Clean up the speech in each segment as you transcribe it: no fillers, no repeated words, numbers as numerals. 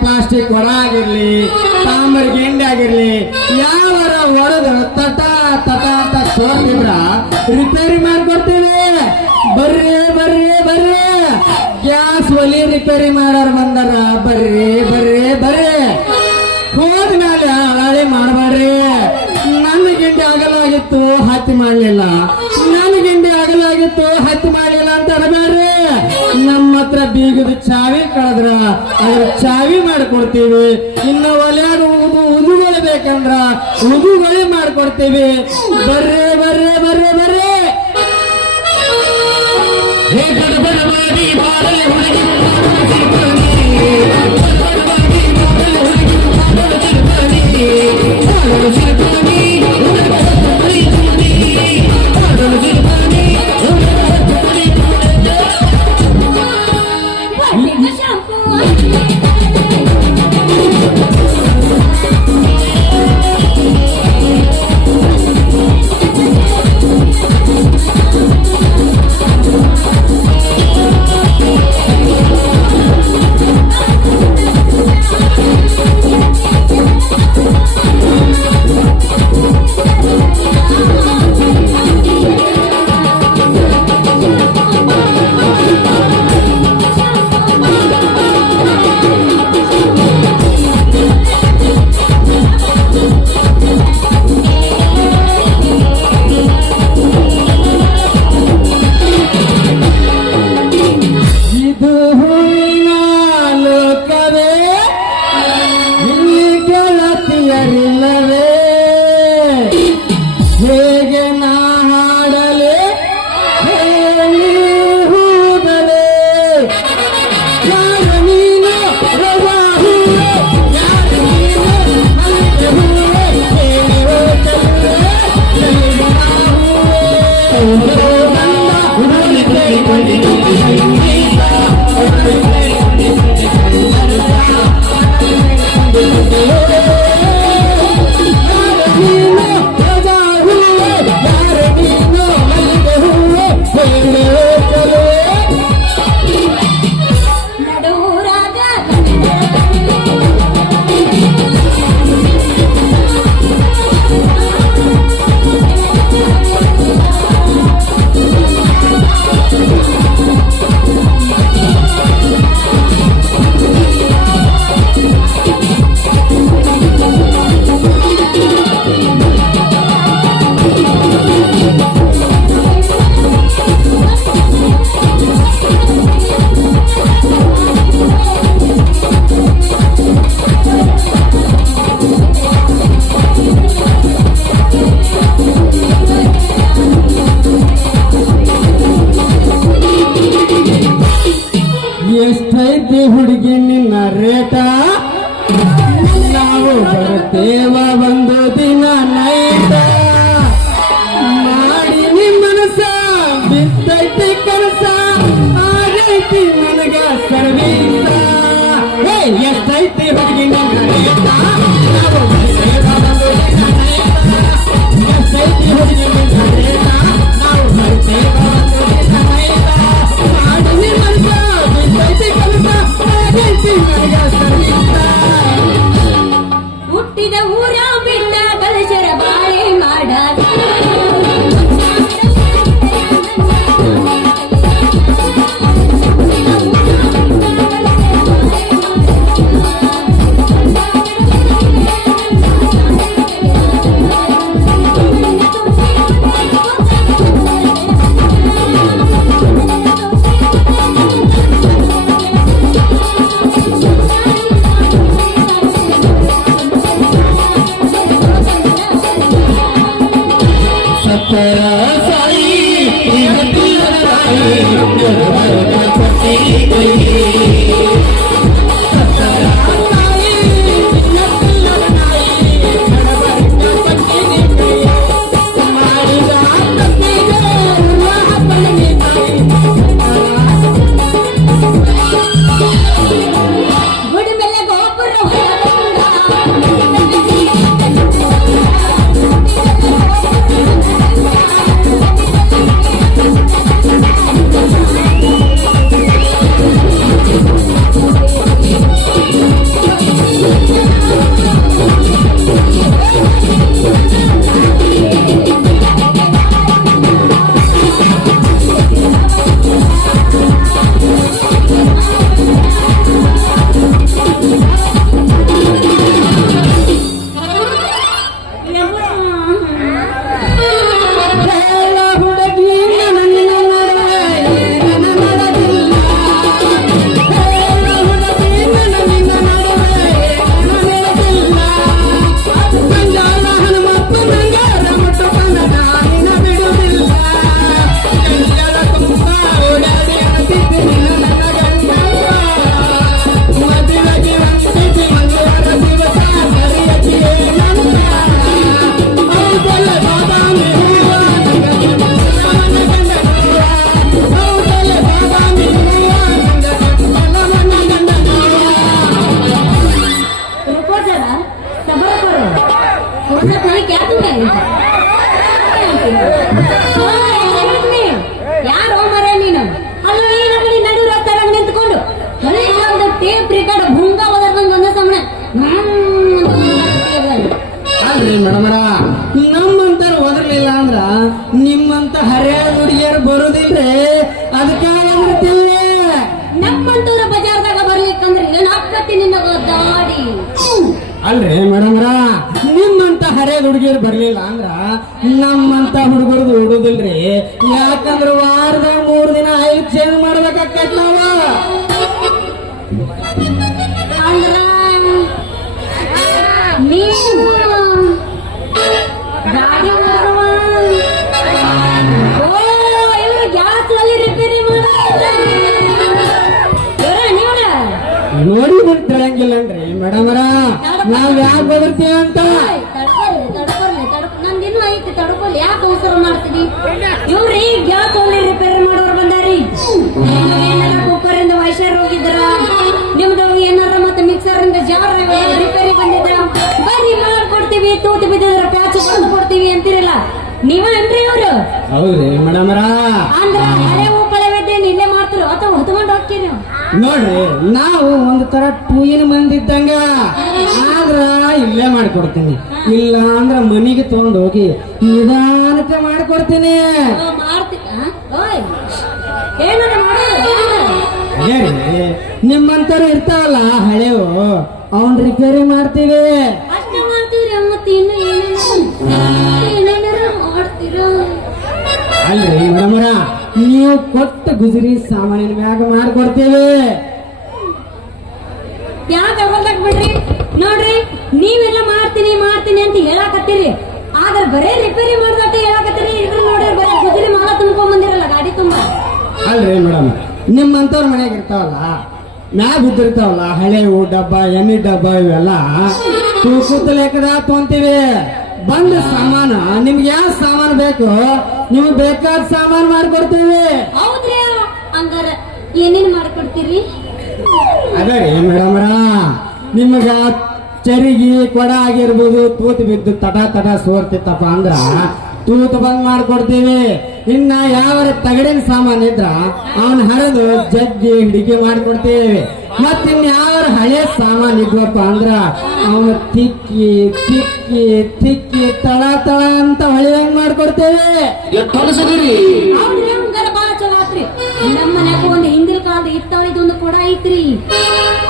Plastic ಹೊರ ಆಗಿರ್ಲಿ, ತಾಮ್ರ ಗೆಂಡೆ ಆಗಿರ್ಲಿ, ಯಾವರ ಹೊಡೆದು ತಟ ತಟ ಅಂತ ಸೋತಿದ್ರ ರಿಪೇರಿ ಮಾಡ್ಕೊಡ್ತೇವೆ. ಬರ್ರಿ ಬರ್ರಿ ಬರ್ರಿ, ಗ್ಯಾಸ್ ಒಲಿ ರಿಪೇರಿ ಮಾಡಾರ ಬಂದಾರ. ಬರ್ರಿ ಬರ್ರಿ ಬರ್ರಿ, ಹೋದ್ಮೇಲೆ ಹಳಾಳಿ ಮಾಡಬೇಡ್ರಿ. ನನ್ನ ಗಿಂಡಿ ಅಗಲಾಗಿತ್ತು ಹತ್ತಿ ಮಾಡ್ಲಿಲ್ಲ, ನನ್ನ ಗಿಂಡಿ ಅಗಲಾಗಿತ್ತು ಹತ್ತಿ ಮಾಡ್ಲಿಲ್ಲ ಅಂತ ಅನ್ಬೇಡ್ರಿ. ನಮ್ಮ ಹತ್ರ ಬೀಗದ ಚಾವಿ ಕಳೆದ್ರ ಅದ್ರ ಚಾವಿ ಮಾಡ್ಕೊಡ್ತೀವಿ. ಇನ್ನು ಒಲೆಯಾಗ ಉದುಗಳು ಬೇಕಂದ್ರ ಉದುಗಳೇ ಮಾಡ್ಕೊಡ್ತೀವಿ. ಬರ್ರಿ ಬರ್ರಿ ಬರ್ರಿ ಬರ್ರಿ. ಎಷ್ಟೈತಿ ಹುಡುಗಿ ನಿನ್ನ ರೇಟ? ನಾವು ಬರ್ತೇವ ಒಂದು ದಿನ ನೈಟ. ಮಾಡಿ ನಿಮ್ಮ ಮನಸ ಬಿದ್ದೈತಿ ಕನಸ, ಆಗೈತಿ ನನಗ ಸರ್ವೀಸ. ಎಷ್ಟೈತಿ ಹುಡುಗಿ ನಿನ್ನ ರೇಟ? ನಾವು ಬರ್ತೇವ ಒಂದು ದಿನ ನೈಟ. ಎಷ್ಟೈತಿ ಹುಡುಗಿ ನಿನ್ನ ರೇಟ? ನಾವು ಬರ್ತೇವ ಒಂದು ದಿನ ನೈಟ. ಮಾಡಿ ನಿಮ್ಮ ಮನಸ ಹುಟ್ಟಿದ ಊರ ಬಿಟ್ಟ ಕಲಶರ ಬಾಳೆ ಮಾಡ ಗುಡಿ ಮೇಲೆ ಗೋಪುರ ಹೇಳ ಹುಡುಗಿ ನನ್ನ ನಡುವೆ ಏನ ನಡೆದಿಲ್ಲ. ಹೇಳ ಹುಡುಗಿ ನನ್ನ ನಡುವೆ ಏನ ನಡೆದಿಲ್ಲ. ಮಂಜಾಲ ಹನುಮಪ್ಪನಂಗ ರಮಟು ಬಂದ ನಾನಿನ ಬಿಡುವುದಿಲ್ಲ. ಕೈಗಳ ತುಂಬ ಓಡಾಡಿ ಅತ್ತಿದ್ದೀನಿ ನನ್ನ ಗಂಡಂಗ. ಮದುವೆಗೆ ಒಂದಿಸಿ ಮಂಗಳವಾರ ದಿವಸ ಸರಿಯಾಗಿ ಏನಂತ. ಹೌದಲ್ಲ ಬಾದಾಮಿ ಹೂವ ನಂಗೆ ನನ್ನ ಗಂಡನವ್ವ. ಹೌದಲ್ಲ ಬಾದಾಮಿ ಹೂವ ನಂಗೆ ನನ್ನ ಗಂಡನವ್ವ. रुको जरा सबर करो थोड़ा सा पानी क्या दूंगा ಯಾರು ಮರೆ ನೀನು ಅಲ್ಲ ಈ ನಗಡಿ ನಡು ರಸ್ತಾಗ ನಿಂತ್ಕೊಂಡು ಬರೀ ಒಂದು ಟೇಪ್ ರಿಕಾರ್ಡ್ ಭುಂಗ ಒದರ್ದಂಗ ಒಂದ ಸಮನೆ ಅಲ್ರಿ ಮೇಡಮರ, ನಮ್ಮಂತರ ಒದರ್ಲಿಲ್ಲ ಅಂದ್ರ ನಿಮ್ಮಂತ ಹರಿಯಾದ ಹುಡುಗಿಯರು ಬರುದಿಲ್ರಿ. ಅದಕ್ಕೆ ಒದರ್ತಿಲ್ಲ. ನಮ್ಮಂತವ್ರ ಬಜಾರ್ದಾಗ ಬರ್ಲಿಕ್ಕಂದ್ರೆ ಏನ್ ಹಾಕತ್ತಿ ನಿನ್ನ ದಾಡಿ ಅಲ್ರಿ ಮೇಡಮ್ರ, ನಿಮ್ಮಂತ ಹರಿಯಾದ ಹುಡುಗಿಯರು ಬರ್ಲಿಲ್ಲ ಅಂದ್ರ ನಮ್ಮಂತ ಹುಡುಗರದು ಹುಡುದಿಲ್ರಿ. ಯಾಕಂದ್ರ ವಾರದಾಗ 3 ದಿನ ಆಯಿಲ್ ಚೇಂಜ್ ಮಾಡ್ಬೇಕಾಕೈತ್ ನಾವ. ಅಂದ್ರ ನೀವು ಗಾಡಿ ಮಾರುವ ಓ ಇವ್ರು ಗ್ಯಾಸ್ ಅಲ್ಲಿ ರಿಪೇರಿ ನೋಡಿ ತಿಳಿಯಂಗಿಲ್ಲನ್ರಿ ಮೇಡಮರ, ನಾವ್ ಯಾಕೆ ಬದರ್ತೀವಿ ಅಂತ. ನಂದಿನ್ನೂ ಐತಿ ತಡ್ಕೊಲ್ಲಿ ಯಾಕೆ ಅವಸರ ಮಾಡ್ತೀವಿ. ಇವ್ರಿ ಗ್ಯಾಸ್ ಅಲ್ಲಿ ರಿಪೇರಿ ಮಾಡೋರು ಬಂದಾರಿ. ಏನಾರ ಕುಕ್ಕರ್ ಇಂದ ವೈಶರ್ ಹೋಗಿದ್ರ, ನಿಮ್ದು ಏನಾರ ಮತ್ತೆ ಮಿಕ್ಸರ್ ಇಂದ ಜಾರ್ ರಿಪೇರಿ ಬಂದಿದ್ರ, ಬರ್ರಿ ಮಾಡ್ಕೊಡ್ತೀವಿ. ತೂತು ಬಿದ್ದಿದ್ರ ಪ್ಯಾಚ್ ಬಂದು ಕೊಡ್ತೀವಿ ಅಂತಿರಲ್ಲ, ನೀವೇನ್ರಿ ಇವ್ರು? ಹೌದ್ರಿ ಮೇಡಮರ. ಅಂದ್ರ ಹಳೆ ಉಪ್ಪಳವೇದೇನು ಇಲ್ಲೇ ಮಾಡ್ತಿರೋ ಅಥವಾ ಹೊತ್ಕೊಂಡು ಹೋಗ್ತೀರಿ ನೀವು? ನೋಡ್ರಿ, ನಾವು ಒಂದು ತರ ಟೂಯಿನ ಮಂದಿ ಇದ್ದಂಗ. ಆದ್ರ ಇಲ್ಲೇ ಮಾಡ್ಕೊಡ್ತೀನಿ, ಇಲ್ಲ ಅಂದ್ರ ಮನಿಗೆ ತಗೊಂಡ್ ಹೋಗಿ ನಿಧಾನಕ್ಕೆ ಮಾಡ್ಕೊಡ್ತೀನಿ. ಏನಾರ ಮಾಡೋದು ಅದೇರಿ, ನಿಮ್ಮಂತರು ಇರ್ತಾವಲ್ಲ ಹಳೆವು, ಅವನ್ ರಿಪೇರಿ ಮಾಡ್ತೀವಿ. ಅಷ್ಟೇ ಮಾಡ್ತೀವ್ರಿ. ಮತ್ತೆ ಇನ್ನು ಏನೇನಾರ ಮಾಡ್ತೀರೋ? ಅಲ್ರಿ ಮೇಡಮರ, ನೀವು ಕೊಟ್ಟ ಗುಜರಿ ಸಾಮಾನಿನ ಮ್ಯಾಗ ಮಾಡ್ಕೊಡ್ತೀವಿ. ಯಾಕೆ ಅವಾಗ ಬಿಡ್ರಿ. ನೋಡ್ರಿ, ನೀವೆಲ್ಲ ಮಾಡ್ತೀನಿ ಮಾಡ್ತೀನಿ ಅಂತ ಹೇಳಾಕತ್ತೀರಿ, ಆದ್ರೆ ಬರೇ ರಿಪೇರಿ ಮಾಡ್ದಟ್ಟೆ ಹೇಳಾಕತ್ತೀರಿ. ಇದ್ರ ನೋಡ್ರಿ ಬರೀ ಗುಜರಿ ಮಾಲ ತುಂಬ್ಕೊಂಡ್ ಬಂದಿರಲ್ಲ ಗಾಡಿ ತುಂಬಾ. ಅಲ್ರಿ ಮೇಡಮ್, ನಿಮ್ಮಂತವ್ರ ಮನ್ಯಾಗ ಇರ್ತಾವಲ್ಲ, ಮ್ಯಾಗ ಬಿದ್ದಿರ್ತಾವಲ್ಲ ಹಳೆವು ಡಬ್ಬ, ಎಣ್ಣೆ ಡಬ್ಬ, ಇವೆಲ್ಲ ತೂಕದ ಲೆಕ್ಕದ ತೊಂತೀವಿ. ಬಂದ ಸಾಮಾನ ನಿಮ್ಗೆ ಯಾವ ಸಾಮಾನು ಬೇಕು, ನಿಮ್ಗೆ ಬೇಕಾದ ಸಾಮಾನು ಮಾಡ್ಕೊಡ್ತೀವಿ. ಹೌದ್ರಿ, ಹಂಗಾರ ಏನೇನ್ ಮಾಡ್ಕೊಡ್ತೀರಿ? ಅದೇ ರೀ ಮೇಡಮ್ರ, ನಿಮಗ ಚರಿಗೆ ಕೊಡ ಆಗಿರ್ಬೋದು, ತೂತು ಬಿದ್ದು ತಟ ತಟ ಸೋರ್ತಿತ್ತಪ್ಪ ಅಂದ್ರ ತೂತು ಬಂದ್ ಮಾಡ್ಕೊಡ್ತೀವಿ. ಇನ್ನ ಯಾವ ತಗಡಿನ ಸಾಮಾನ್ ಇದ್ರ ಅವನ್ ಹರಿದು ಜಗ್ಗಿ ಹಿಡಿಕೆ ಮಾಡ್ಕೊಡ್ತೀವಿ. ಮತ್ತಿನ್ ಯಾವ ಹಳೆ ಸಾಮಾನ್ ಇದ್ವಪ್ಪ ಅಂದ್ರ ಅವನು ತಿಕ್ಕಿ ತಿಕ್ಕಿ ತಿಕ್ಕಿ ತಳ ತಳ ಅಂತ ಹೊಳೆಯಂಗ್ ಮಾಡ್ಕೊಡ್ತೇವೆ. ಹೌದ್ರಿ, ಹಂಗಾರ ಬಾಳ ಚಲೋ ಆತ್ರಿ. ನಮ್ಮ ಮನ್ಯಾಗ ಒಂದು ಹಿಂದಿನ ಕಾಲದ ಹಿತ್ತಾಳಿದ ಒಂದು ಕೊಡ ಐತ್ರಿ,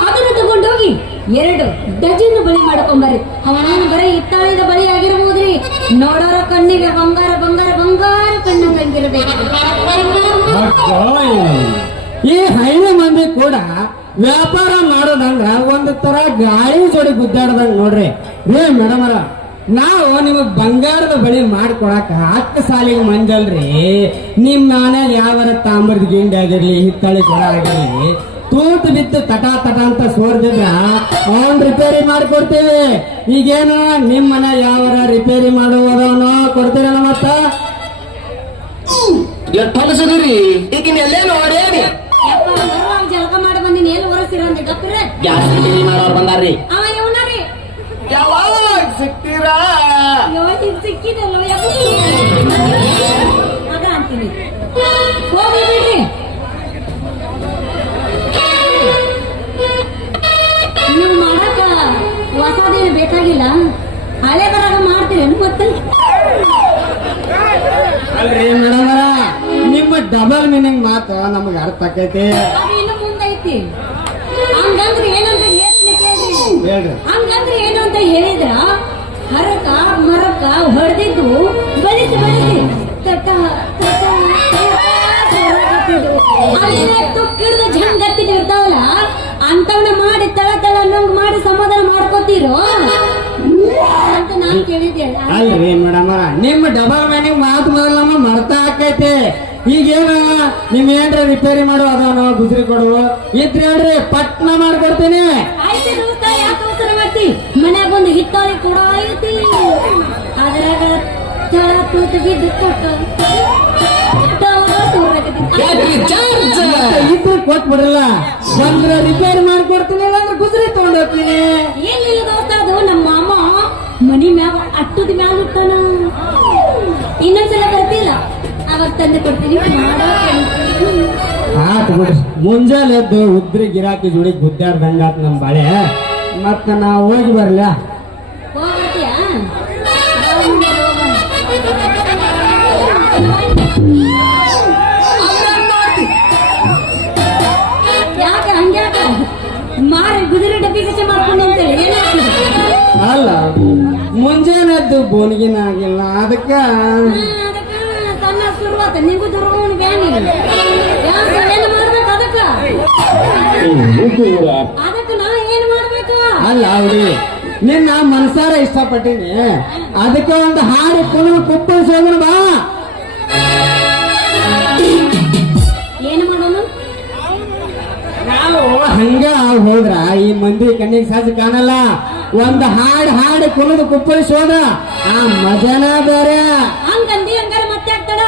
ಅದನ್ನ ತಗೊಂಡೋಗಿ 2 ಡಜನ್ ಬಳಿ ಮಾಡ್ಕೊಂಬರ್ರಿ. ಅವನ ಬರೀ ಹಿತ್ತಾಳಿದ ಬಳಿ ಆಗಿರ್ಬೋದ್ರಿ, ನೋಡೋರ ಕಣ್ಣಿಗೆ ಬಂಗಾರ ಬಂಗಾರ ಬಂಗಾರ ಕಣ್ಣಂಗಿರ್ಬೇಕು. ಈ ಹಳ್ಳಿ ಮಂದಿ ಕೂಡ ವ್ಯಾಪಾರ ಮಾಡೋದಂದ್ರ ಒಂದು ತರ ಗಾಳಿ ಜೋಡಿ ಗುದ್ದಾಡ್ದಂಗ ನೋಡ್ರಿ. ರೇ ಮೇಡಮರ, ನಾವು ನಿಮಗ್ ಬಂಗಾರದ ಬಳಿ ಮಾಡ್ಕೊಳಕ ಹತ್ತು ಸಾಲಿಗೆ ಮಂಜಲ್ರಿ. ನಿಮ್ಮ ಮನೆಯಾಗ ಯಾವರ ತಾಮ್ರದ ಗಿಂಡಿ ಆಗಿರ್ಲಿ, ಹಿತ್ತಳಿ ಕೊಡ ಆಗಿರ್ಲಿ, ತೂತು ಬಿತ್ತು ತಟ ತಟ ಅಂತ ಸೋರ್ದಿದ್ರ ಅವನ್ ರಿಪೇರಿ ಮಾಡ್ಕೊಡ್ತೇವೆ. ಈಗೇನು ನಿಮ್ ಮನೆ ಯಾವರ ರಿಪೇರಿ ಮಾಡುವುದವನು ಕೊಡ್ತೀರಲ್ಲ ಮತ್ತ ಹೊಲಸದಿರಿ ಈಗಿನ ಎಲ್ಲೇ ನೋಡೇನಿ ಯಪ್ಪ ನಾವು ಜಳಕ ಮಾಡಿ ಬಂದಿನಿ ಎಲ್ಲಿ ಹೊರಸಿರಂತ ಗಪ್ಪಿರ ಗ್ಯಾಸ್ ರಿಪೇರಿ ಮಾಡೋರು ಬಂದಾರ್ರಿ. ಅವ ಇವನರಿ ಯಾವಾಗ ಸಿಗ್ತೀರಾ? ಯೋಚಿಸಿ ಸಿಕ್ಕಿದಲ್ಲ ಅದ ಅಂತೀನಿ. ಹೋಗಿ ಬಿಡ್ರಿ, ನೀವು ಮಾಡಕ ಹೊಸದೇನು ಬೇಕಾಗಿಲ್ಲ, ಹಳೆದರಾಗ ಮಾಡ್ತೀರೇನು ಮತ್ತೆ. ಅಲ್ರಿ ಮೇಡಮರ, ನಿಮ್ಮ ಡಬಲ್ ಮೀನಿಂಗ್ ಮಾತು ನಮಗ್ ಅರ್ಥ ಆಕೈತಿ. ಅದು ಇನ್ನು ಮುಂದೈತಿ. ಹಂಗಂದ್ರೆ ಏನಂತ ಯೋಚನೆ ಕೇಳ್ರಿ. ಹೇಳ್ರಿ. ಹಂಗಂದ್ರೆ ಏನು ಅಂತ ಹೇಳಿದ್ರ ಹರಕ ಮರಕ ಹೊಡೆದಿದ್ದು ಬಲಿಸಿ ಬಲಿಸಿ ತಟ ತಟ ಅಲ್ಲೇ ತುಕ್ಕಿಡ್ದು ಜಂಗತ್ತಿನ ಇರ್ತಾವಲ್ಲ ಅಂತವನ್ನ ಮಾಡಿ ತಳ ತಳ ನುಂಗ್ ಮಾಡಿ ಸಮಾಧಾನ ಮಾಡ್ಕೋತೀರೋ ಅಂತ ನಾನ್ ಕೇಳಿದ್ದೆ. ಅಲ್ರಿ ಮೇಡಮರ, ನಿಮ್ಮ ಡಬಲ್ ಮೀನಿಂಗ್ ಮಾತು ಮೊದಲು ನಮ್ಮ ಮರ್ತ ಆಕೈತಿ. ಈಗೇನು ನಿಮ್ ಏನ್ರ ರಿಪೇರಿ ಮಾಡೋ ಅದವನು ಗುಜರಿ ಕೊಡು ಇದ್ರಿ ಹೇಳ್ರಿ, ಪಟ್ನ ಮಾಡ್ಕೊಡ್ತೀನಿ. ಆಯ್ತು ದೋಸ್ತ, ಯಾಕೆ ಅವಸರ ಮಾಡ್ತಿ? ಮನ್ಯಾಗ ಒಂದು ಹಿತ್ತಾಳಿ ಕೂಡ ಐತಿ, ಅದ್ರಾಗ ತಳ ತೂತು ಬಿದ್ದು ಇದ್ರೆ ಕೊಟ್ ಬಿಡಲ್ಲ, ಒಂದ್ರ ರಿಪೇರಿ ಮಾಡ್ಕೊಡ್ತೀನಿ, ಇಲ್ಲಾಂದ್ರೆ ಗುಜರಿ ತಗೊಂಡೋಗ್ತೀನಿ. ಏನಿಲ್ಲ ದೋಸ್ತ, ಅದು ನಮ್ಮ ಮಾಮ ಮನಿ ಮ್ಯಾಗ ಅಟ್ಟದ ಮ್ಯಾಗ ಇರ್ತಾನ. ಇನ್ನೊಂದ್ಸಲ ಬರ್ತಿಲ್ಲ, ಅವಾಗ ತಂದು ಕೊಡ್ತೀನಿ. ಆತ್ ಬಿಡ್ರಿ, ಮುಂಜಾನೆ ಎದ್ದು ಉದ್ರಿ ಗಿರಾಕಿ ಜೋಡಿ ಗುದ್ದಾಡ್ದಂಗಾತ್ ನಮ್ ಬಾಳೆ. ಮತ್ತ ನಾ ಹೋಗಿ ಬರ್ಲ? ಹೋಗ್ಬರ್ತೀಯಾ? ಯಾಕೆ ಹಂಗ್ಯಾಕ ಮಾರಿ ಗುದಿರಿ ಡಬ್ಬಿ ಕಚ್ಚೆ ಮಾಡ್ಕೊಂಡು ಅಂತೇಳಿ ಏನಾಗ್ತದೆ? ಅಲ್ಲ, ಮುಂಜಾನೆ ಎದ್ದು ಬೋನ್ಗಿನ ಆಗಿಲ್ಲ, ಅದಕ್ಕ ಸಣ್ಣ ಶುರುವಾತ ನಿಂಗೂ ದುರ್ಗವನ್ ಬ್ಯಾನಿ ಏನು ಮಾಡ್ಬೇಕು ಅದಕ್ಕ ನಾ ಏನ್ ಮಾಡ್ಬೇಕು? ಅಲ್ಲ ಅವ್ರಿ, ನಿನ್ನ ಮನಸಾರ ಇಷ್ಟಪಟ್ಟಿನಿ, ಅದಕ್ಕೆ ಒಂದು ಹಾಡು ಕುಪ್ಪಳಿಸೋದ್ರ ಬಾ. ಏನು ಮಾಡೋನು? ನಾವು ಹಂಗ ಹೋದ್ರ ಈ ಮಂದಿ ಕಣ್ಣಿಗೆ ಸಾಜಿ ಕಾಣಲ್ಲ. ಒಂದು ಹಾಡು ಕುಣಿದು ಕುಪ್ಪಳಿಸೋದ ಆ ಮಜಾನ ಬೇರೆ. ಹಂಗಂದಿ ಹಂಗಾರ ಮತ್ತೆ ಆಗ್ತಾಡ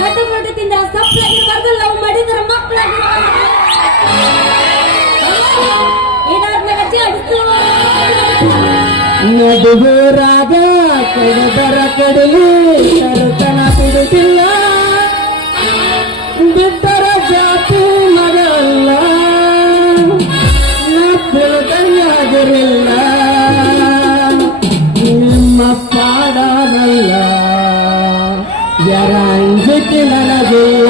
ಕಟ್ಟು ಕಟ್ಟು ತಿಂದ್ರ ಸಪ್ಲಾಗಿರ್ಬಾರ್ದು, ಲವ್ ಮಾಡಿದ್ರ ಮಕ್ಕಳಾಗಿ ಇದಾದ್ಮೇಲೆ ನಡುವರಾಗ ಕಡದರ ಕಡಲಿ ಕರುತನ ಬಿಡುತ್ತಿಲ್ಲ, ಬಿದ್ದರ ಜಾತಿ ಮಗಲ್ಲ, ತಿಳಿದಂಗಾಗಿರಲಿಲ್ಲ, ನಿಮ್ಮ ಪಾಡನಲ್ಲ, ಜರ ಅಂಜಿಕೆ ನನಗಿಲ್ಲ.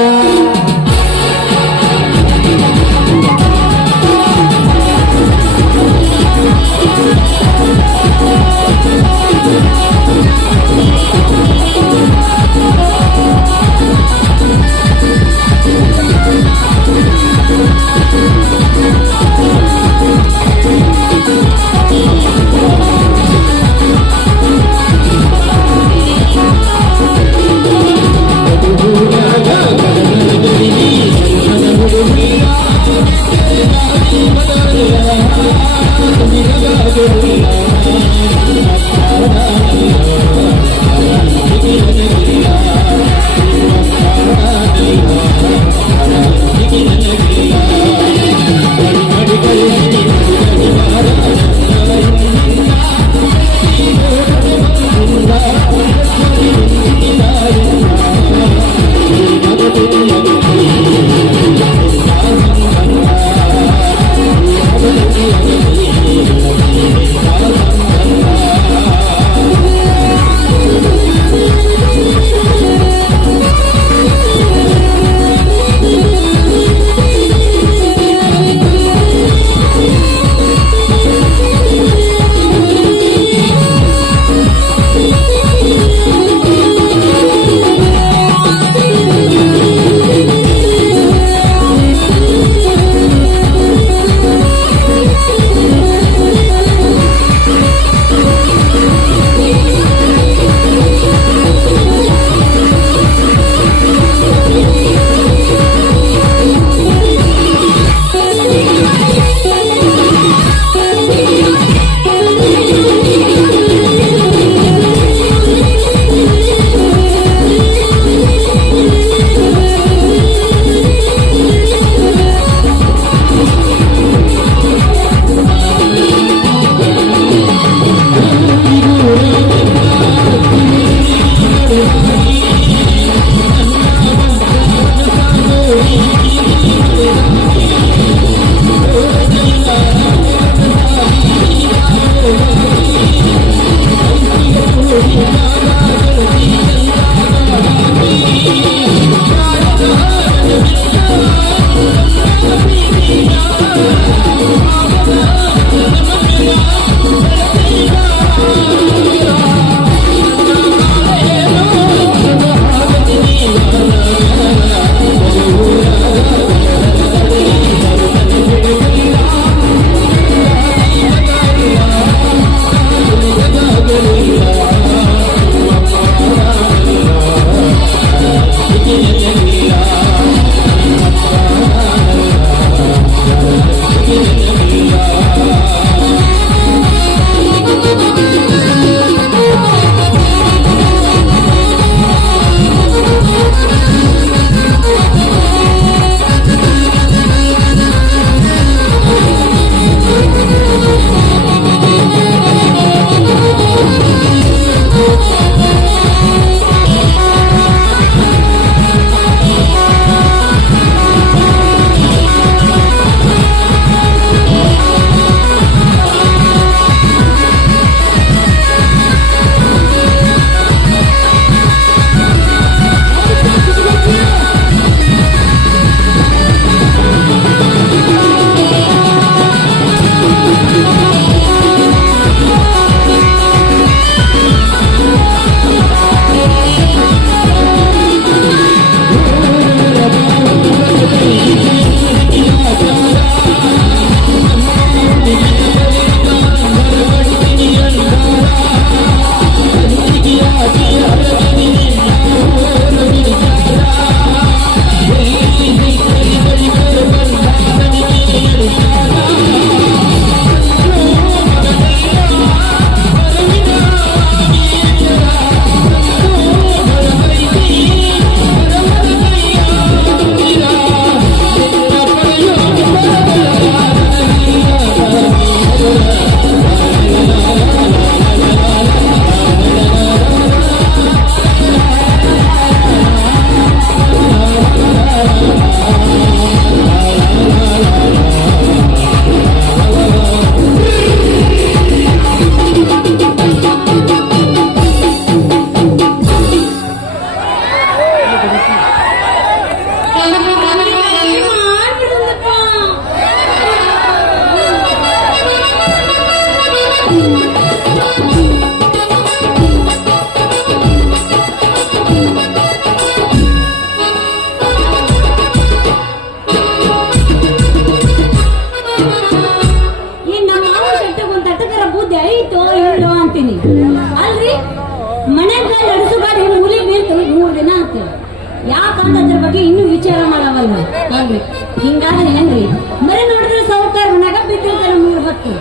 ಇನ್ನೂ ವಿಚಾರ ಮಾಡವಲ್ಲ ಹಂಗ್ರಿ ಹಿಂಗಾದ್ರೆ ಹೆಂಗ್ರಿ ಬರೀ ನೋಡಿದ್ರೆ ಸಾವುಕಾರ ಮನ್ಯಾಗ ಬಿದ್ದಿರ್ತಾರೆ 3 ಹೊತ್ತು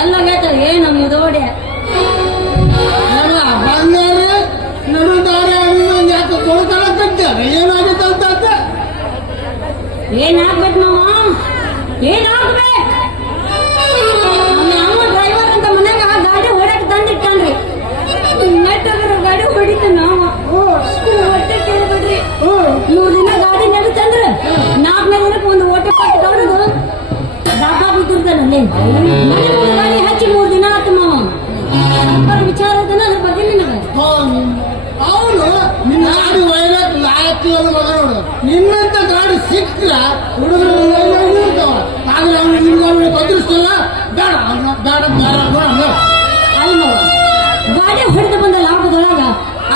ಎಲ್ಲ ಹೇಳ್ತಾರೆ ಏನ ಮುದೋಡೆ ಬಂದಾರೆ ನಡುದಾರೆ ಯಾಕೆ ಕೊಡ್ತಾರ ಏನಾಗುತ್ತೆ ಅಂತ ಏನಾಗ್ಬೇಕು ಮಾವ ಏನಾಗ್ಬೇಕು ನಮ್ಮ ಡ್ರೈವರ್ ಅಂತ ಮನ್ಯಾಗ ಗಾಡಿ ಹೊಡಕ್ ತಂದಿಟ್ಟಾನ್ರಿ ನೆಟ್ಟಗರ ಗಾಡಿ ಹೊಡಿತ ನಾವ ಹೊಟ್ಟೆ ಕೇಳ್ಬಿಡ್ರಿ 3 ದಿನ ಗಾಡಿ ನಡೀತಂದ್ರ 4ನೇ ದಿನಕ್ಕೆ ಒಂದು ಓಟೆ ಪಟ್ಟು ಕಡ್ದು ಡಬ್ಬ ಬಿದ್ದಿರ್ತಾನಲ್ಲಿ ಗಾಡಿ ಹಚ್ಚಿ 3 ದಿನ ಆತು ಮಾವ ವಿಚಾರ ಅದನ್ನ ಅದ್ರ ಬಗ್ಗೆ ನಿನಗೆ ಅವನು ನಿನ್ನ ಗಾಡಿ ಒಯ್ಯಕ್ ಲಾಯಕ್ ನೋಡು ನಿನ್ನಂತ ಗಾಡಿ ಸಿಕ್ಕ್ರ ಹುಡುಗರು ಇರ್ತಾವ ಆದ್ರೆ ಅವ್ನು ನಿಮ್ಗೆ ತೊಂದರಿಸ್ತಿಲ್ಲ ಬೇಡ ಬೇಡ ಬೇಡ ಅಲ್ವ ಗಾಡಿ ಹೊಡೆದು ಬಂದ ಲಾಭದೊಳಗ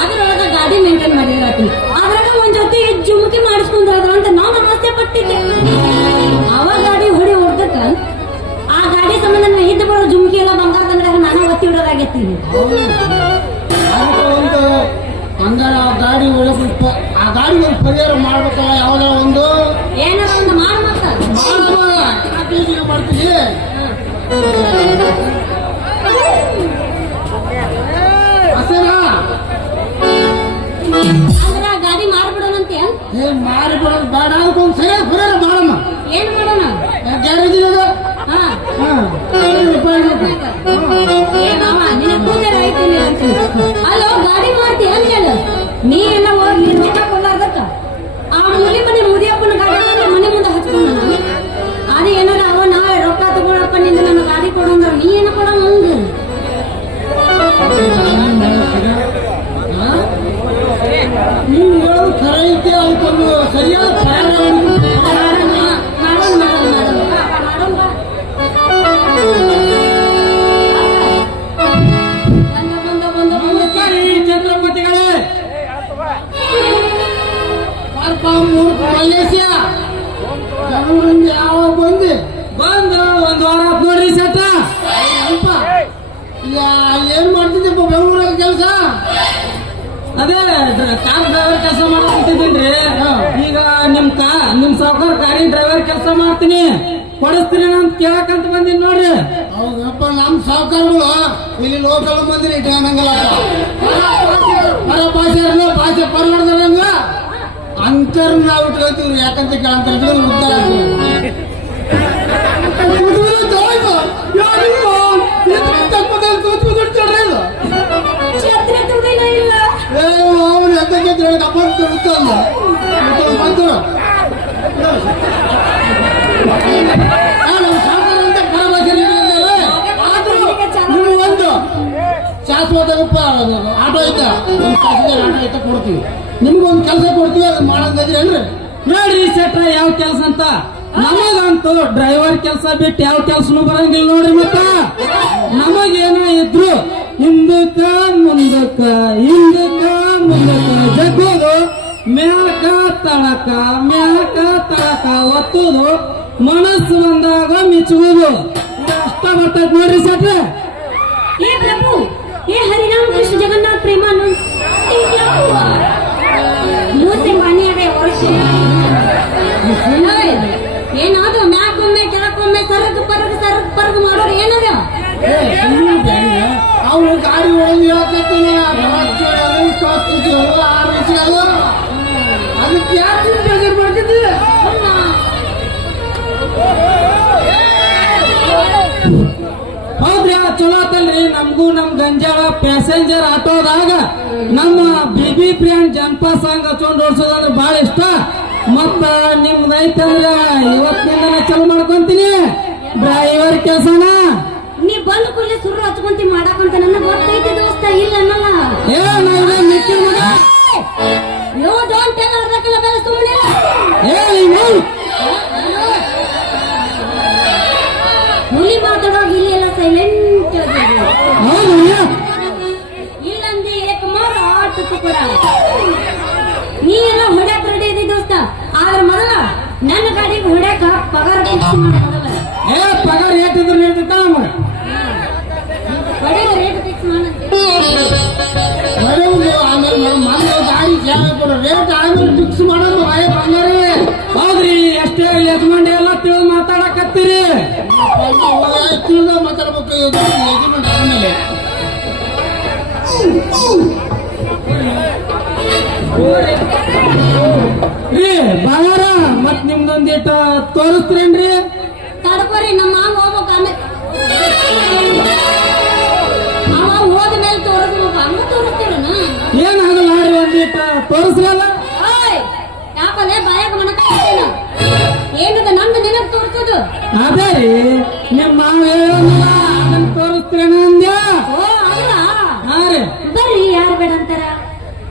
ಅದ್ರೊಳಗ ಗಾಡಿ ಮೇಂಟೈನ್ ಮಾಡಿದ್ರಾತಿ ಅದ್ರಾಗ ಒಂದ್ ಜೊತೆ ಜುಮುಕಿ ಮಾಡಿಸ್ಕೊಂಡ್ರ ಅಂತ ನಾವು ನಮಸ್ತೆ ಪಟ್ಟಿದ್ದೆ ಅವಾಗ ಗಾಡಿ ಹೊಡಿ ಹೊಡ್ದಕ್ಕ ಆ ಗಾಡಿ ಸಂಬಂಧ ಹಿಂದೆ ಬರೋ ಜುಮುಕಿ ಎಲ್ಲ ಬಂಗಾರದ ಅಂಗಡಿಯಾಗ ನಾನು ಒತ್ತಿ ಬಿಡೋದಾಗೈತಿ ಒಂದು ಹಂಗಾರ ಆ ಗಾಡಿ ಒಳಗೆ ಆ ಗಾಡಿ ಒಂದು ಪರಿಹಾರ ಮಾಡ್ಬೇಕಲ್ಲ ಯಾವ್ದಾರ ಒಂದು ಏನಾರ ಒಂದು ಮಾಡ್ ಮತ್ತ ಮಾಡ್ತೀವಿ ಅಸೇನಾ ಅಂದ್ರ ಆ ಗಾಡಿ ಮಾರ್ಬಿಡೋಣಂತೆ ಮಾರಿ ಬಿಡೋದು ಬೇಡ ಅದಕ್ಕೊಂದು ಸರಿಯಾಗಿ ಪರಿಹಾರ ಮಾಡಮ್ಮ ಏನ್ ಮಾಡೋಣ ಗ್ಯಾರೇಜ್ ಇದೆ ಹಾ ರೂಪಾಯಿ ಏ ಮಾವ ನಿನ್ನ ಕೂದಲ ಐತಿ ಅಲ್ಲೋ ಗಾಡಿ ಮಾಡ್ತಿ ಅಂತ ಹೇಳು ನೀ ಎಲ್ಲ ಹೋಗಿ ರೊಕ್ಕ ಕೊಡ್ಲಾರ್ದಕ್ಕ ಆ ಮುಲಿ ಮನೆ ಮುದಿಯಪ್ಪನ ಗಾಡಿ ಮನೆ ಮುಂದೆ ಹಚ್ಕೊಂಡ ಅದು ಏನಾರ ಅವ ನಾಳೆ ರೊಕ್ಕ ತಗೊಳಪ್ಪ ನಿಂದ ನನ್ನ ಗಾಡಿ ಕೊಡು ಅಂದ್ರ ನೀ ಏನ ಕೊಡ ಹಂಗ ನೀವು ಹೇಳೋದು ಖರೆ ಐತಿ ಅದಕ್ಕೊಂದು ಸರಿಯಾದ ಪರಿಹಾರ ಮಾಡೋಣ ಛತ್ರಪತಿಗಳೇ ಮಲ್ಲೇಶ್ಯ ಬೆಂಗಳೂರಿಂದ ಯಾವಾಗ ಬಂದು ಒಂದು ವಾರ ಆತ್ ನೋಡ್ರಿ ಸೆಟ್ಟ ಏನ್ ಮಾಡ್ತಿದ್ದಪ್ಪ ಬೆಂಗಳೂರಾಗ ಕೆಲಸ ಅದೇ ಕಾರ್ ಡ್ರೈವರ್ ಕೆಲಸ ಮಾಡಕಂತಿದ್ದೀನಿ ಈಗ ನಿಮ್ ಸಾವುಕಾರ ಗಾಡಿ ಡ್ರೈವರ್ ಕೆಲಸ ಮಾಡ್ತೀನಿ ಕೊಡಿಸ್ತೀನಿ ಅಂತ ಕೇಳಕಂತ ಬಂದೀನಿ ನೋಡ್ರಿ ಹೌದಪ್ಪ ನಮ್ ಸಾವುಕಾರಗಳು ಇಲ್ಲಿ ಲೋಕಲ್ ಮಂದಿರ ಇಟ್ಕೊಂಡಂಗಲ್ಲ ಪರ ಭಾಷೆ ಪರವಾಡ್ದಂಗ ಅಂಕರ್ ನಾವು ಇಟ್ಕೊಳ್ತೀವಿ ಯಾಕಂತ ಕೇಳಂತ ಉದ್ದಾರ ಒಂದು ಶಾಶ್ವತ ಆಟೋ ಐತ ಆಟೋ ಐತ ಕೊಡ್ತೀವಿ ನಿಮ್ಗೊಂದು ಕೆಲಸ ಕೊಡ್ತೀವಿ ಅದು ಮಾಡೋದ್ರಿ ಅಲ್ರಿ ನೋಡ್ರಿ ಸೆಟ್ರ ಯಾವ ಕೆಲಸ ಅಂತ ನಮಗಂತೂ ಡ್ರೈವರ್ ಕೆಲಸ ಬಿಟ್ಟು ಯಾವ ಕೆಲಸನೂ ಬರಂಗಿಲ್ಲ ನೋಡ್ರಿ ಮತ್ತ ನಮಗೇನೋ ಇದ್ರು ಹಿಂದಕ್ಕ ಮುಂದಕ್ಕ ಜಗ್ಗೋದು ಮ್ಯಾಕ ತಳಕ ಒತ್ತುದು ಮನಸ್ಸು ಬಂದಾಗ ಮಿಚ್ಚುವುದು ಅಷ್ಟ ಬರ್ತೈತಿ ನೋಡ್ರಿ ಸೆಟ್ರ हे प्रभु हे हरिनाम कृष्ण जगन्नाथ प्रेमानंद ये क्या हुआ मुंह से पानी आ गया और ಏನಾದ್ರು ಮ್ಯಾಕೊಮ್ಮೆ ಕೆಳಕೊಮ್ಮೆ ಸರಗ್ ಪರಗ್ ಮಾಡೋರು ಏನಾಗ ಅವ್ರು ಗಾಡಿ ಒಳಗೆ ಅದಕ್ಕೆ ಯಾಕೆ ಬೇಜಾರು ಮಾಡ್ತಿದ್ವಿ ಹೌದ್ರಿ ಚಲೋ ಆತಲ್ರಿ ನಮ್ಗೂ ನಮ್ ಗಂಜಾಳ ಪ್ಯಾಸೆಂಜರ್ ಆಟೋದಾಗ ನಮ್ಮ ಬಿಬಿ ಫ್ರೆಂಡ್ ಜನಪಾ ಸಾಂಗ್ ಹಚ್ಕೊಂಡ್ ಓಡಿಸೋದಂದ್ರೆ ಬಹಳ ಇಷ್ಟ ಮತ್ತ ನಿಮ್ದು ಐತಂದ್ರ ಇವತ್ತಿನಿಂದ ಚಾಲು ಮಾಡ್ಕೊಂತೀನಿ ಡ್ರೈವರ್ ಕೆಲಸನ ನೀ ಬಂದು ಕೂಡಲೇ ಸುರು ಹಚ್ಕೊಂತಿ ಮಾಡಾಕಂತ ನನಗೆ ಗೊತ್ತೈತಿ ದೋಸ್ತ ಇಲ್ಲ ಅನ್ನಲ್ಲ ಏ ನಾ ನಿಕ್ಕಿನ ಮಗ ಯೋ ಡೋಂಟ್ ಟೆಲ್ ಅದಕ್ಕೆಲ್ಲ ಬೇರೆ ಸುಮ್ಮನೆ ಏ ನೀನು ಹುಲಿ ಮಾತಾಡೋವಾಗ ಇಲ್ಲಿ ಎಲ್ಲ ಸೈಲೆಂಟ್ ಹೌದು ಇಲ್ಲಂದ್ರೆ ಏಕಮಾರ ಆಟಕ್ಕೂ ಕೂಡ ನೀ ಎಲ್ಲ ಹೊಡ್ಯಾಕ ರೆಡಿ ಇದ್ದಿ ದೋಸ್ತ ಆದ್ರೆ ಮೊದಲ ನನ್ನ ಗಾಡಿಗೆ ಹೊಡ್ಯಾಕ ಪಗಾರ ಫಿಕ್ಸ್ ಮಾಡಿ ಮೊದಲ ಏ ಪಗಾರ ಏಟಿದ್ರು ನೀಡ್ತಿತ್ತ ನಮಗ ಹೊಡೆದ ರೇಟ್ ಫಿಕ್ಸ್ ಮಾಡಂತೆ ಆಮೇಲೆ ಗಾಡಿ ರೇಟ್ ಆಮೇಲೆ ಫಿಕ್ಸ್ ಮಾಡೋದು ಬಂಗಾರ ತಿಳಿದ ಮಾತಾಡ್ಬೇಕು ಯಜಮಾನ ಆಮೇಲೆ ರೀ ಬಾಳಾರ ಮತ್ ನಿಮ್ದೊಂದಿಟ ತೋರಿಸ್ತೀರೇನ್ರಿ ತಡ್ಕೋರಿ ನಮ್ಮ ಮಾಮ ಹೋಗ್ಬೇಕು ಆಮೇಲೆ ಅವ ಹೋದ ಮೇಲೆ ತೋರಿಸ್ಬೇಕು ಹಂಗ ತೋರಿಸ್ತೀರನ ಏನ್ ಆಗಲ್ಲ ನೋಡ್ರಿ ಒಂದಿಟ ತೋರಿಸ್ರಲ್ಲ ಓಯ್ ಯಾಕಂದ್ರೆ ಬಾಯಾಗ ಮನಕಾಯ್ತೇನ ಏನದ ನಂದು ನಿನಗ್ ತೋರಿಸೋದು ಅದೇ ರೀ ನಿಮ್ ಮಾವ ಹೇಳೋದಿಲ್ಲ ಅದನ್ನ ತೋರಿಸ್ತೀರೇನ ಅಂದ್ಯ ಓ ಅಲ್ಲ ಹಾ ರೀ ಬರ್ರಿ ಯಾರು ಬೇಡ ಅಂತಾರ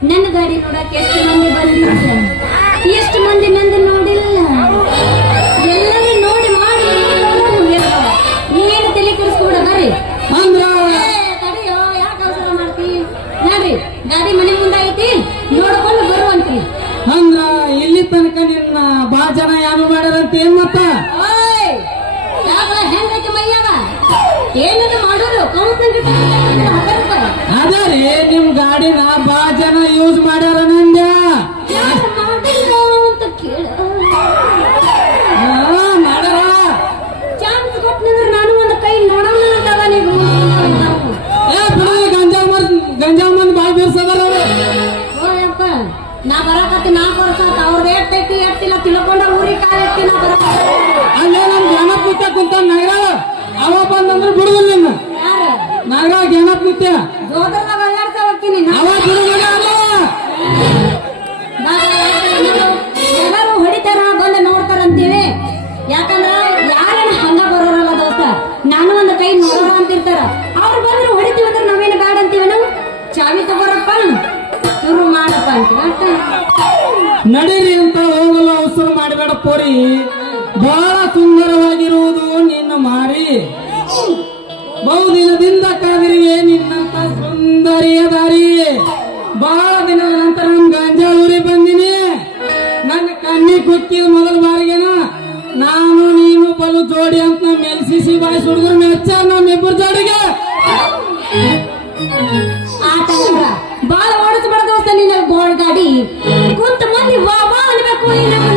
ನನ್ನ ಗಾಡಿ ನೋಡಕ್ ಎಷ್ಟು ಮಂದಿ ಬಂದಿಲ್ಲ ಎಷ್ಟು ಮಂದಿ ನಂದು ನೋಡಿಲ್ಲ ಎಲ್ಲರೂ ನೋಡಿ ಮಾಡಿ ನೀವೇನು ತಲೆ ಕೆಡಿಸ್ಕೊಡ ಬರ್ರಿ ಅಂದ್ರ ತಡೆಯೋ ಯಾಕೆ ಅವಸರ ಮಾಡ್ತಿ ನೋಡ್ರಿ ಗಾಡಿ ಮನೆ ಮುಂದೆ ಐತಿ ನೋಡ್ಕೊಂಡು ಬರುವಂತ್ರಿ ಅಂದ್ರ ಇಲ್ಲಿ ತನಕ ನಿನ್ನ ಬಾ ಜನ ಏನು ಮಾಡ್ಯಾರಂತ ಏನ್ ಮತ್ತ ಓಯ್ ಯಾಕಲ ಹೆಂಗೈತಿ ಮೈಯಾಗ ಏನದು ಮಾಡೋದು ಕೌಂಟ್ ಅದೇ ರೀ ನಿಮ್ ಗಾಡಿನ ಬಾ ಜನ ಯೂಸ್ ಮಾಡ್ಯಾರ ನಂದ್ಯ ಯಾರು ಮಾಡಿಲ್ಲ ಅಂತ ಕೇಳ ಮಾಡ್ಯಾರ ಚಾನ್ಸ್ ಕೊಟ್ಟನಿಂದ್ರೆ ನಾನು ಒಂದು ಕೈ ನೋಡೋಣ ಅಂತವ ನೀವು ಏ ಬಿಡಿ ಗಂಜಾ ಮಂದಿ ಬಾಳ್ ಬೀರ್ಸದಾರ ಅವ್ರು ಓಯಪ್ಪ ನಾ ಬರಾಕತ್ತಿ 4 ವರ್ಷ ಆತ ಅವ್ರದ್ದು ಎಟ್ಟೈತಿ ಎಟ್ಟಿಲ್ಲ ತಿಳ್ಕೊಂಡ ಊರಿಗೆ ಕಾಲ ಎಟ್ಟಿ ನಾ ಬರಾಕತ್ತಿ ಅಲ್ಲೇ ನಮ್ ಜ್ಞಾನಪ್ ಮುತ್ಯ ಕುಂತ ನಗರ ಅವ ಬಂದಂದ್ರೆ ಬಿಡುದಿಲ್ಲ ನಿನ್ನ ಯಾರು ನಗರ ಜ್ಞಾನಪ್ ಮುತ್ಯ ಜೋದರ್ದಾಗ ಅಲ್ಲಾಡ್ತಾ ಹೋಗ್ತೀನಿ ಅವ ಬಿಡುದಿಲ್ಲ ಎಲ್ಲರೂ ಹೊಡಿತಾರ ಬಂದು ನೋಡ್ತಾರ ಅಂತೇಳಿ ಯಾಕಂದ್ರ ಯಾರನ್ನ ಹಂಗ ಬರೋರಲ್ಲ ದೋಸ್ತ ನಾನು ಒಂದು ಕೈ ನೋಡೋಣ ಅಂತಿರ್ತಾರ ಅವ್ರು ಬಂದ್ರೆ ಹೊಡಿತೀವಿ ಅಂದ್ರೆ ನಾವೇನು ಬೇಡ ಅಂತೀವಿ ನಾವು ಚಾವಿ ತಗೋರಪ್ಪ ಶುರು ಮಾಡಪ್ಪ ಅಂತೀವಿ ಅಷ್ಟ ನಡೀರಿ ಅಂತ ಹೋಗಲು ಅವಸರ ಮಾಡಬೇಡ ಪೋರಿ ಬಹಳ ಸುಂದರವಾಗಿರುವುದು ನಿನ್ನ ಮಾರಿ ಬಹುದಿನದಿಂದ ಕಾದಿರುವೆ ನಿನ್ನಂತ ಸುಂದರಿಯ ದಾರಿ ಬಹಳ ದಿನದ ನಂತರ ನನ್ ಗಂಜಾಳೂರಿಗೆ ಬಂದಿನಿ ನನ್ನ ಕಣ್ಣಿ ಕುಕ್ಕಿದ ಮೊದಲ ಬಾರಿಗೆನ ನಾನು ನೀನು ಬಲು ಜೋಡಿ ಅಂತ ನಮ್ಮ LCC ಬಾಯ್ಸ್ ಹುಡುಗರು ಮೆಚ್ಚ ನಮ್ಮಿಬ್ಬರ ಜೋಡಿಗೆ ಆಟ ಬಾಳ ಓಡಿಸ್ಬೇಡ ದೋಸ್ತ ನಿನ್ನ ಬೋಳ್ ಗಾಡಿ ಕುಂತ ಮಂದಿ ವಾ ವಾ ಅನ್ಬೇಕು ಈ ನಮ್ಮ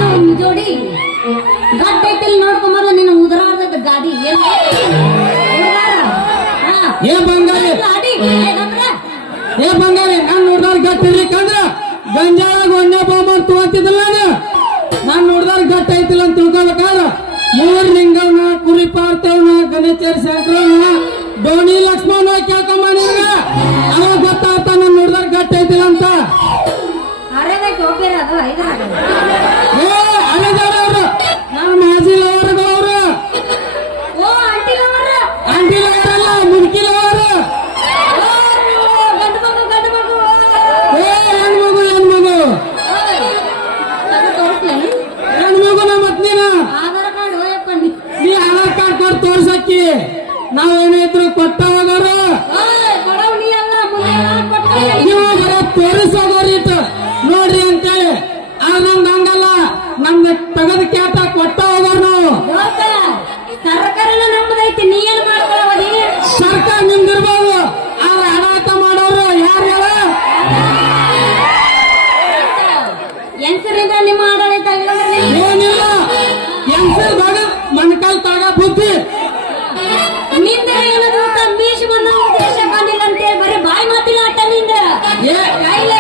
ಜೋಡಿ ಗಡ್ಡ ಐತಿಲ್ ನೋಡ್ಕೊಂಬರ್ಲ ನಿನ್ನ ಉದರಾರ್ದ ಗಾಡಿ ಏನ್ ಉದಾರ? ಹಾ. ಏ ಬಂಗಾರಿ ಗಾಡಿ ಏ ಬಂಗಾರಿ ನಾನ್ ನೋಡ್ದಾರ ಗಟ್ಟಿರ್ಲಿಕ್ಕಂದ್ರ ಗಂಜಾಳಾಗ ಒಂದೇ ಬಾಂಬರ್ ತಗೊಂತಿದ್ದಿಲ್ಲ ನಾನ್ ನೋಡ್ದಾರ ಗಟ್ಟ ಐತಿಲ್ಲ ಅಂತ ತಿಳ್ಕೊಬೇಕಾದ್ರ 3 ಲಿಂಗವ್ನ ಕುರಿ ಪಾರ್ತೇವ್ನ ಗಣೇಶ ಶಂಕರವ್ನ ಡೋಣಿ ಲಕ್ಷ್ಮಣ ಕೇಳ್ಕೊಂಬಂದಿರ್ಗ ಅವಾಗ ಗೊತ್ತಾಗ್ತ ನಾನ್ ನೋಡ್ದಾರ ಗಟ್ಟ ಐತಿಲ್ಲ ಅಂತ ಅರೆದಕ್ಕೆ ಹೋಗ್ಯಾರ ಅದು ಐದಾರ ಏ ಅಲೆದಾರ ಅವ್ರು ನನ್ನ ಮಾಜಿ ಲವರ್ಗಳವ್ರು ಓ ಆಂಟಿ ಅವರ ಆಂಟಿ ಲವರಲ್ಲ ಮುದುಕಿ ಲವರು ಗಂಡು ಮಗು ಏ ಹೆಣ್ಮಗು ಹೆಣ್ಮಗು ತೋರಿಸ್ಲೇನು ಹೆಣ್ಮಗು ನಮ್ಮ ಮತ್ನಿನ ಆಧಾರ್ ಕಾರ್ಡ್ ಹೋಯಪ್ಪ ನೀ ಆಧಾರ್ ಕಾರ್ಡ್ ಕೊಟ್ಟು ತೋರ್ಸಕ್ಕಿ ನಾವೇನಿದ್ರು ಕೊಟ್ಟ ಹೋಗೋರು ಕೊಡವ್ ನೀ ಅಲ್ಲ ಮುಂದೆ ನಾನ್ ಕೊಡ್ತೀನಿ. ನೀವು ಬರ ತೋರಿಸೋಗೋರಿಟ್ಟು ನೋಡ್ರಿ ಅಂತೇಳಿ ಆದ್ರೆ ನಮ್ದು ಹಂಗಲ್ಲ ನಮ್ದು ತೆಗೆದು ಕ್ಯಾಟ ಕೊಟ್ಟ ಹೋಗೋರು ನಾವು ದೋಸ್ತ ಸರ್ಕಾರನ ನಮ್ಮದೈತಿ ನೀ ಏನ್ ಮಾಡ್ಕೊಳ್ಳೋದಿ ಸರ್ಕಾರ ನಿಮ್ದಿರ್ಬೋದು ಆದ್ರೆ ಆಡಾಟ ಮಾಡೋರು ಯಾರು ಹೇಳ ಹೆಂಗಸರಿಂದ ನಿಮ್ಮ ಆಡಳಿತ ಇಲ್ಲಂದ್ರೆ ಏನಿಲ್ಲ ಹೆಂಗಸರ್ ಬಾಗ ಮಣ್ಕಾಲ್ ತಾಗ ಬುದ್ಧಿ ನಿಂದ ಏನು ದೋಸ್ತ ಮೀಶ್ ಬಂದ ದೇಶ ಬಂದಿಲ್ಲ ಅಂತೇಳಿ ಬರೀ ಬಾಯಿ ಮಾತಿಲ್ಲ ಅಟ್ಟ ನಿಂದ ಏ ಕೈಲೇ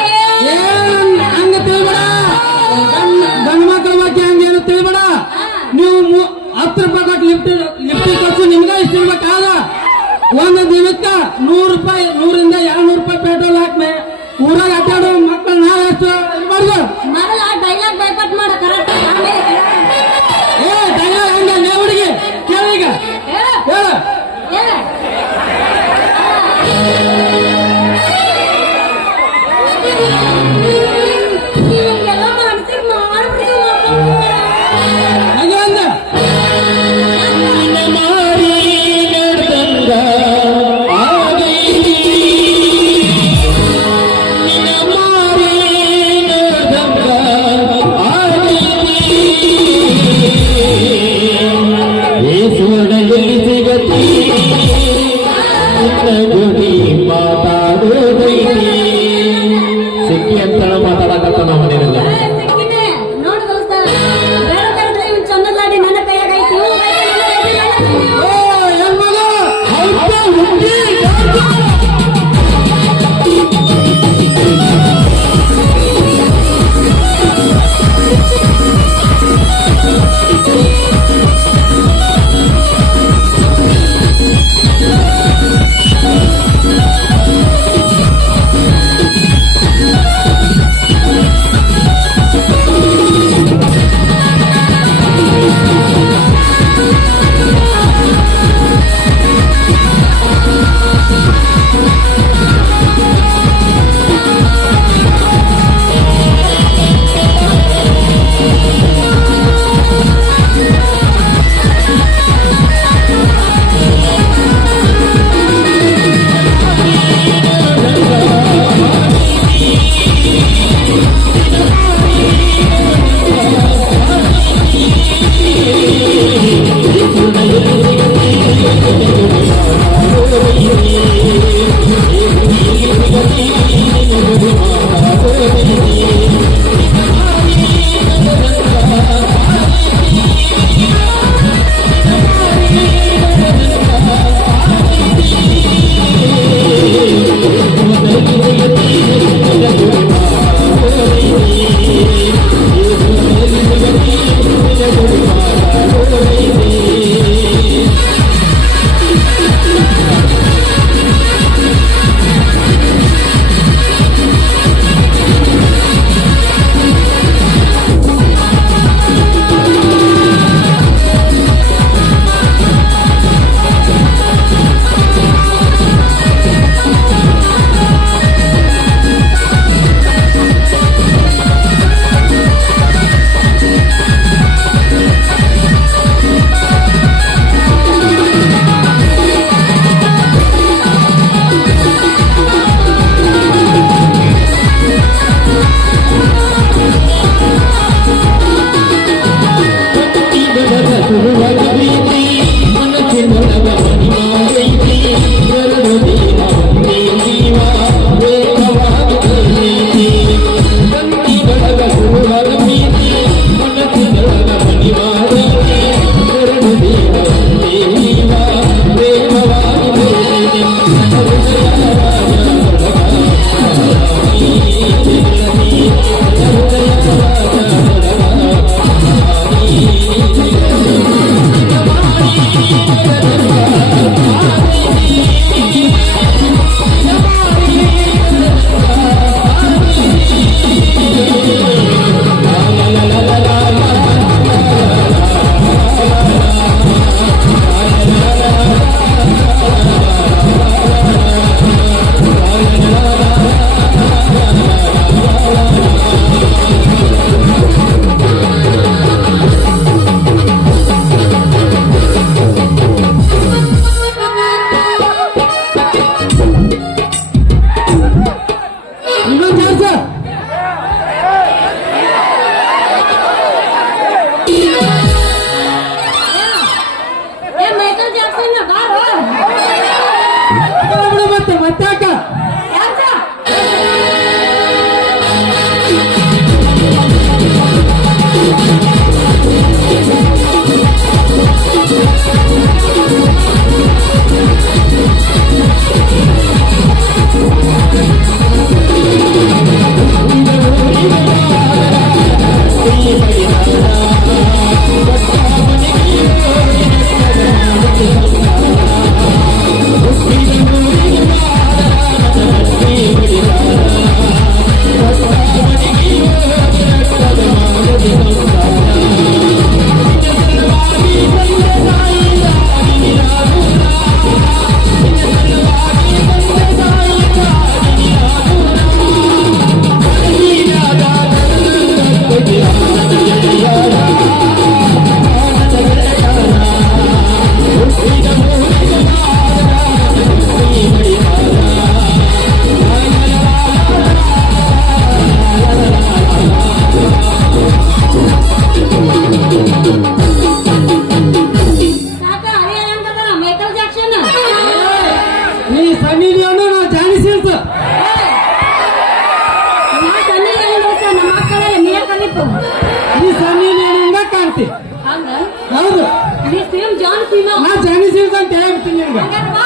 ಏನ್ ಹಂಗ ತಿಳ್ಬೇಡ ಗಂಡ ಮಕ್ಕಳ ಬಗ್ಗೆ ಹಂಗೇನು ತಿಳ್ಬೇಡ ನೀವು 10 ರೂಪಾಯಿ ಕೊಟ್ಟು ಲಿಫ್ಟಿ ಖರ್ಚು ನಿಮ್ಗೆ ಇಷ್ಟ ಇರ್ಬೇಕಾದ ಒಂದು ದಿನಕ್ಕ 100 ರೂಪಾಯಿ 100ರಿಂದ 200 ರೂಪಾಯಿ ಪೆಟ್ರೋಲ್ ಹಾಕ್ಮೆ ಊರಾಗ ಅಡ್ಡಾಡೋ ಮಕ್ಕಳು ನಾವ್ ಎಷ್ಟು ಇರ್ಬಾರ್ದು ಮೊದಲ ಡೈಲಾಗ್ ಬೈಪಟ್ ಮಾಡ ಕರೆಕ್ಟ್ ಏ ದಯ ಹಂಗ ಲೇ ಹುಡುಗಿ ಕೇಳೀಗ ಹೇಳ ಎಲ್ಲ ಮನಸ್ಸಿಗೆ ಮಾಡ್ಬಿಟ್ಟು ಹಂಗ ಅಂದ ಸಿಕ್ಕಿ ಅಂತ ಮಾತಾಡಕತ್ತ ನಮ್ಮ ಮನೆಯಲ್ಲ ಸಿಕ್ಕಿದೆ ನೋಡು ದೋಸ್ತ ಬೇಡ ಬೇಡ ಇವ್ನು ಚಂದಲಾಡಿ ನನ್ನ ಕೈಯಾಗ ಐತಿ ಓ ಹೆಣ್ಮಗ ಏ ಮೈಕಲ್ ಜಾಕ್ಸನ್ ಬಾರೋ ಬಿಡು ಮತ್ತೆ ಮತ್ತಾಕ ಯಾಕ ಸಾಕ ಅದೇ ಅಂತದ ಮೈಕಲ್ ಜಾಕ್ಸನ್ ನೀ ಸನ್ನಿ ಲಿಯೋನು ನಾವು ಜಾನಿ ಸಿಲ್ಸ್ ನಾ ಸಣ್ಣ ಹೇಳಿದ ನಮ್ಮ ಮಕ್ಕಳೇ ಮಿಯಾ ಕಲಿಪು ನೀ ಸನ್ನಿ ಲಿಯೋನ್ ಹಂಗ ಕಾಣ್ತಿ ಹಂಗ ಹೌದು ನೀ ಸೇಮ್ ಜಾನ್ ಸೀನಾ ನಾ ಜಾನಿ ಸಿಲ್ಸ್ ಅಂತ ಹೇಳ್ತೀನಿ ನಿಮ್ಗೆ ಹಂಗಾರೆ ಬಾ